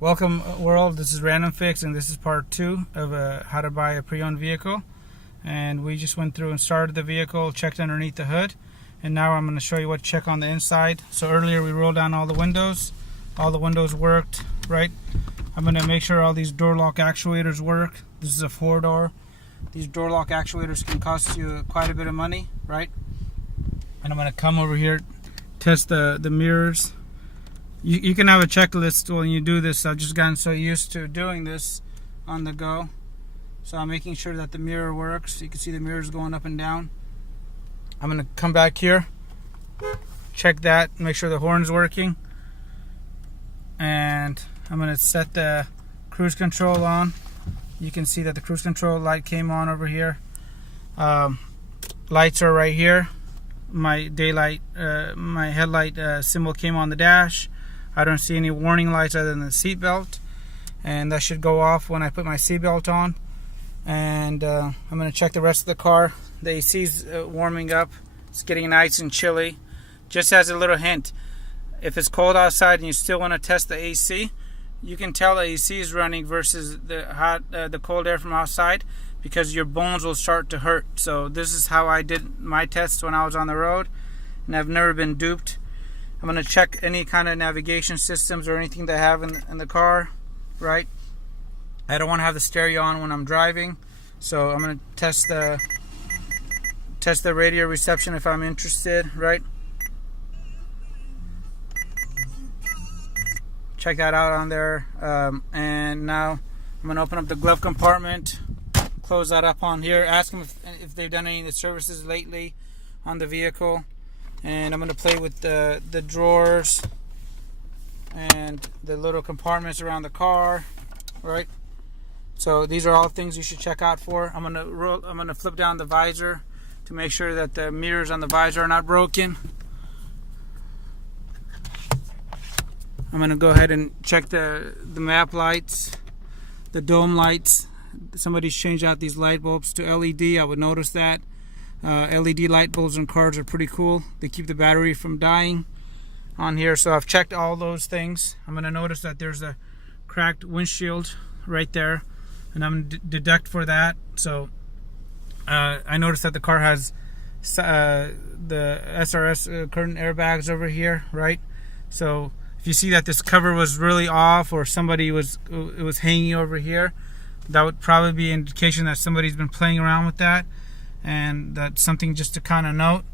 Welcome world, this is Random Fix and this is part 2 of how to buy a pre-owned vehicle. And we just went through and started the vehicle, checked underneath the hood, and now I'm going to show you what to check on the inside. So earlier we rolled down all the windows worked, right? I'm going to make sure all these door lock actuators work. This is a 4-door. These door lock actuators can cost you quite a bit of money, right? And I'm going to come over here, test the mirrors. You can have a checklist when you do this. I've just gotten so used to doing this on the go. So I'm making sure that the mirror works. You can see the mirrors going up and down. I'm going to come back here, check that, make sure the horn's working. And I'm going to set the cruise control on. You can see that the cruise control light came on over here. Lights are right here. My daylight, my headlight symbol came on the dash. I don't see any warning lights other than the seat belt, and that should go off when I put my seat belt on. And I'm going to check the rest of the car. The AC is warming up. It's getting nice and chilly. Just as a little hint, if it's cold outside and you still want to test the AC, you can tell the AC is running versus the cold air from outside, because your bones will start to hurt. So this is how I did my tests when I was on the road, and I've never been duped. I'm going to check any kind of navigation systems or anything they have in the car, right? I don't want to have the stereo on when I'm driving, so I'm going to test the radio reception if I'm interested, right? Check that out on there. And now I'm going to open up the glove compartment, close that up on here, ask them if they've done any of the services lately on the vehicle. And I'm going to play with the drawers and the little compartments around the car, right? So these are all things you should check out for. I'm going to flip down the visor to make sure that the mirrors on the visor are not broken. I'm going to go ahead and check the map lights, the dome lights. Somebody's changed out these light bulbs to LED. I would notice that. LED light bulbs in cars are pretty cool. They keep the battery from dying on here. So I've checked all those things. I'm going to notice that there's a cracked windshield right there, and I'm going to deduct for that. So I noticed that the car has the SRS curtain airbags over here, right? So if you see that this cover was really off, or it was hanging over here, that would probably be an indication that somebody's been playing around with that, and that's something just to kind of note.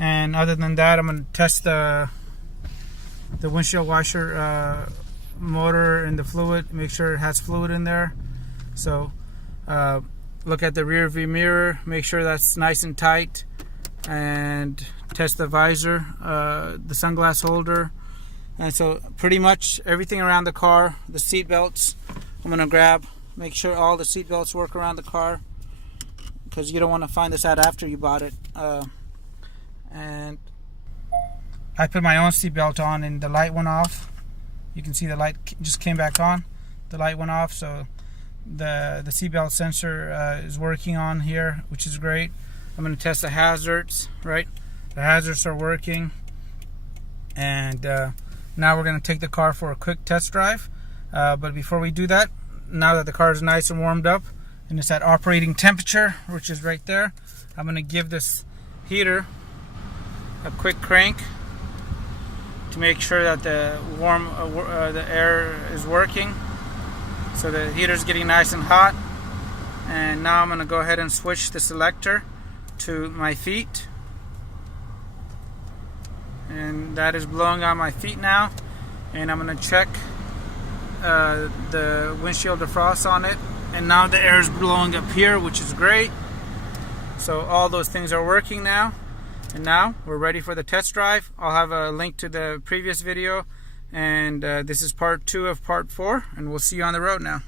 And other than that, I'm going to test the windshield washer motor and the fluid, make sure it has fluid in there. So look at the rear view mirror, make sure that's nice and tight, and test the visor, the sunglass holder. And so pretty much everything around the car. The seat belts I'm going to grab, make sure all the seat belts work around the car, because you don't want to find this out after you bought it. And I put my own seat belt on and the light went off. You can see the light just came back on. The light went off, so the seat belt sensor is working on here, which is great. I'm going to test the hazards, right? The hazards are working. And now we're going to take the car for a quick test drive. But before we do that, now that the car is nice and warmed up and it's at operating temperature, which is right there, I'm going to give this heater a quick crank to make sure that the air is working. So the heater's getting nice and hot. And now I'm going to go ahead and switch the selector to my feet. And that is blowing on my feet now. And I'm going to check the windshield defrost on it. And now the air is blowing up here, which is great. So all those things are working now. And now we're ready for the test drive. I'll have a link to the previous video. And this is part 2 of part 4. And we'll see you on the road now.